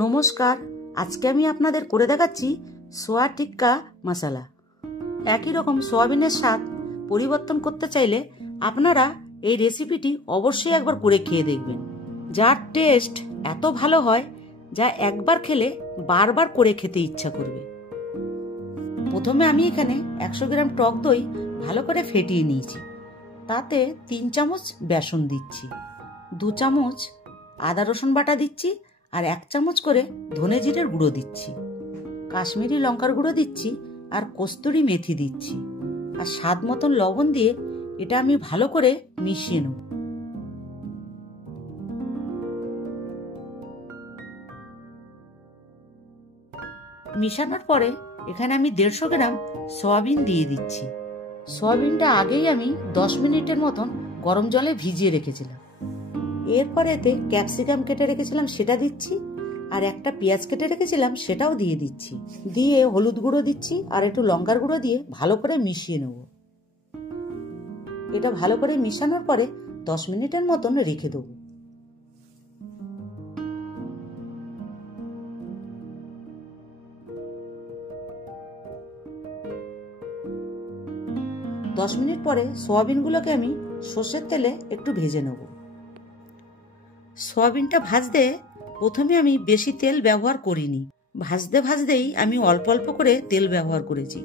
নমস্কার, আজকে আমি আপনাদের করে দেখাচ্ছি সোয়া টিক্কা মশলা। একই রকম সোয়াবিনের স্বাদ পরিবর্তন করতে চাইলে আপনারা এই রেসিপিটি অবশ্যই একবার করে খেয়ে দেখবেন, যার টেস্ট এত ভালো হয় যা একবার খেলে বারবার করে খেতে ইচ্ছা করবে। প্রথমে আমি এখানে 100 গ্রাম টক দই ভালো করে ফেটিয়ে নিয়েছি। তাতে 3 চামচ বেসন দিচ্ছি, 2 চামচ আদা রসুন বাটা দিচ্ছি, আর 1 চামচ করে ধনে জিরের গুঁড়ো দিচ্ছি, কাশ্মীরি লঙ্কার গুঁড়ো দিচ্ছি, আর কস্তুরি মেথি দিচ্ছি, আর স্বাদ মতন লবণ দিয়ে এটা আমি ভালো করে মিশিয়ে নেব। মিশানোর পরে এখানে আমি 150 গ্রাম সয়াবিন দিয়ে দিচ্ছি। সয়াবিনটা আগেই আমি 10 মিনিটের মতন গরম জলে ভিজিয়ে রেখেছিলাম। এরপর এতে ক্যাপসিকাম কেটে রেখেছিলাম সেটা দিচ্ছি, আর একটা পেঁয়াজ কেটে রেখেছিলাম সেটাও দিয়ে দিচ্ছি। দিয়ে হলুদ গুঁড়ো দিচ্ছি আর একটু লঙ্কার গুঁড়ো দিয়ে ভালো করে মিশিয়ে নেব। এটা ভালো করে মিশানোর পরে 10 মিনিটের মতন রেখে দেব। দশ মিনিট পরে সোয়াবিনগুলোকে আমি সর্ষের তেলে একটু ভেজে নেব। সোয়াবিনটা ভাজতে প্রথমে আমি বেশি তেল ব্যবহার করিনি, ভাজতে ভাজতেই আমি অল্প অল্প করে তেল ব্যবহার করেছি।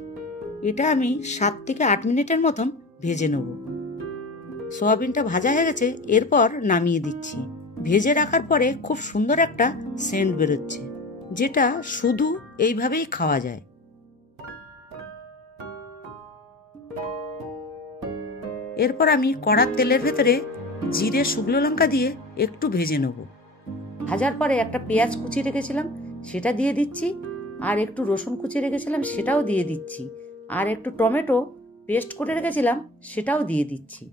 এটা আমি 7 থেকে 8 মিনিটের মতন ভেজে নেব। সোয়াবিনটা ভাজা হয়ে গেছে, এরপর নামিয়ে দিচ্ছি। ভেজে রাখার পরে খুব সুন্দর একটা সেন্ট বেরোচ্ছে, যেটা শুধু এইভাবেই খাওয়া যায়। এরপর আমি কড়ার তেলের ভেতরে জিরে শুকনো লঙ্কা দিয়ে একটু ভেজে নেব। ভাজার পরে একটা পেঁয়াজ কুচি রেখেছিলাম সেটা দিয়ে দিচ্ছি, আর একটু রসুন কুচি রেখেছিলাম সেটাও দিয়ে দিচ্ছি, আর একটু টমেটো পেস্ট করে রেখেছিলাম সেটাও দিয়ে দিচ্ছি।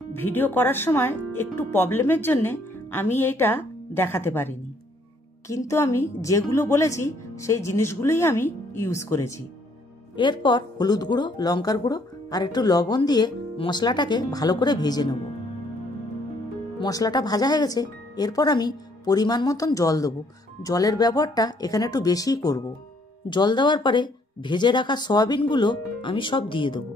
ভিডিও করার সময় একটু প্রবলেমের জন্য আমি এইটা দেখাতে পারিনি, কিন্তু আমি যেগুলো বলেছি সেই জিনিসগুলোই আমি ইউজ করেছি। এরপর হলুদ গুঁড়ো, লঙ্কার গুঁড়ো আর একটু লবণ দিয়ে মশলাটাকে ভালো করে ভেজে নেব। মশলাটা ভাজা হয়ে গেছে, এরপর আমি পরিমাণ মতন জল দেবো। জলের ব্যবহারটা এখানে একটু বেশিই করব। জল দেওয়ার পরে ভেজে রাখা সয়াবিনগুলো আমি সব দিয়ে দেবো।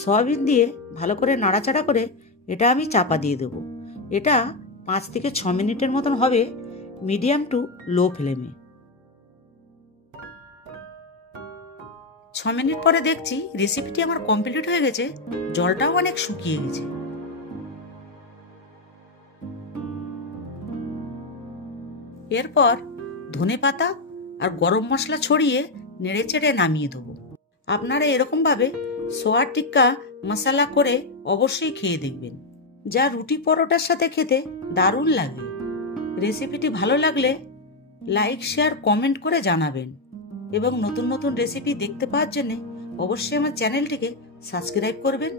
সয়াবিন দিয়ে ভালো করে নাড়াচাড়া করে এটা আমি চাপা দিয়ে দেবো। এটা 5 থেকে 6 মিনিটের মতন হবে, মিডিয়াম টু লো ফ্লেমে। 6 মিনিট পরে দেখছি রেসিপিটি আমার কমপ্লিট হয়ে গেছে, জলটাও অনেক শুকিয়ে গেছে। এরপর ধনেপাতা আর গরম মশলা ছড়িয়ে নেড়েচেড়ে নামিয়ে দেবো। আপনারা এরকমভাবে সোয়া টিক্কা মশলা করে অবশ্যই খেয়ে দেখবেন, যা রুটি পরোটার সাথে খেতে দারুণ লাগে। রেসিপিটি ভালো লাগলে লাইক, শেয়ার, কমেন্ট করে জানাবেন, এবং নতুন নতুন রেসিপি দেখতে পাওয়ার জন্য অবশ্যই আমার চ্যানেলটিকে সাবস্ক্রাইব করবেন।